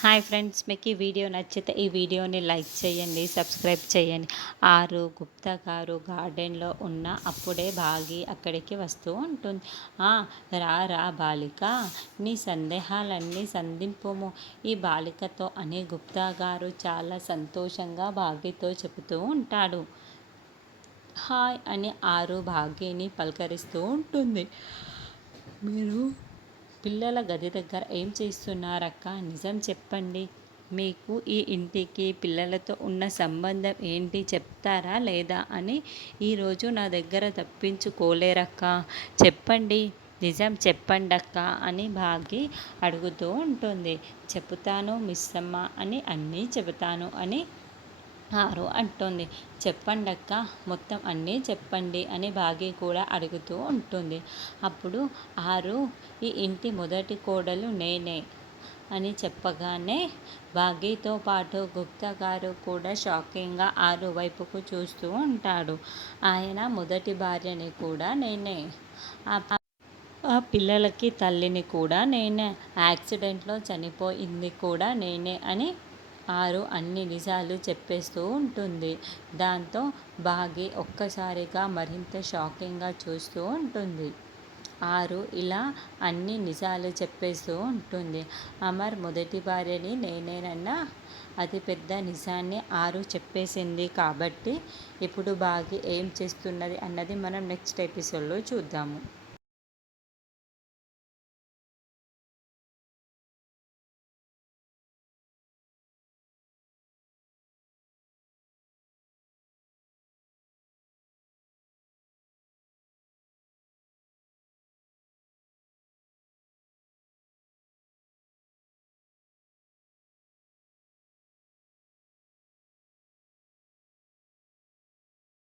Hi friends, మీకు ఈ video నచ్చితే ఈ వీడియోని లైక్ చేయండి, సబ్స్క్రైబ్ చేయండి. ఆరు గుప్తా గారు గార్డెన్లో ఉన్న అప్పుడే భాగి అక్కడికి వస్తూ ఉంటుంది. రా రా బాలిక, నీ సందేహాలన్నీ సంధింపుము ఈ బాలికతో అని గుప్తా గారు చాలా సంతోషంగా భాగితో చెబుతూ ఉంటాడు. హాయ్ అని ఆరు భాగ్యని పలకరిస్తూ ఉంటుంది. మీరు పిల్లల గది దగ్గర ఏం చేస్తున్నారక్క? నిజం చెప్పండి. మీకు ఈ ఇంటికి పిల్లలతో ఉన్న సంబంధం ఏంటి చెప్తారా లేదా అని ఈరోజు నా దగ్గర తప్పించుకోలేరక్క. చెప్పండి, నిజం చెప్పండక్క అని భాగి అడుగుతూ ఉంటుంది. చెబుతాను మిస్సమ్మ అని అన్నీ చెబుతాను అని ఆరు అంటుంది. చెప్పండక్క, మొత్తం అన్నీ చెప్పండి అని భాగి కూడా అడుగుతూ ఉంటుంది. అప్పుడు ఆరు, ఈ ఇంటి మొదటి కోడలు నేనే అని చెప్పగానే భాగితో పాటు గుప్తా గారు కూడా షాకింగ్గా ఆరు వైపుకు చూస్తూ ఉంటాడు. ఆయన మొదటి భార్యని కూడా నేనే, ఆ పిల్లలకి తల్లిని కూడా నేనే, యాక్సిడెంట్లో చనిపోయింది కూడా నేనే అని ఆరు అన్ని నిజాలు చెప్పేస్తూ ఉంటుంది. దాంతో భాగి ఒక్కసారిగా మరింత షాకింగ్గా చూస్తూ ఉంటుంది. ఆరు ఇలా అన్ని నిజాలు చెప్పేస్తూ ఉంటుంది. అమర్ మొదటి భార్యని నేనేనన్న అతి పెద్ద నిజాన్ని ఆరు చెప్పేసింది కాబట్టి ఇప్పుడు భాగి ఏం చేస్తున్నది అన్నది మనం నెక్స్ట్ ఎపిసోడ్లో చూద్దాము.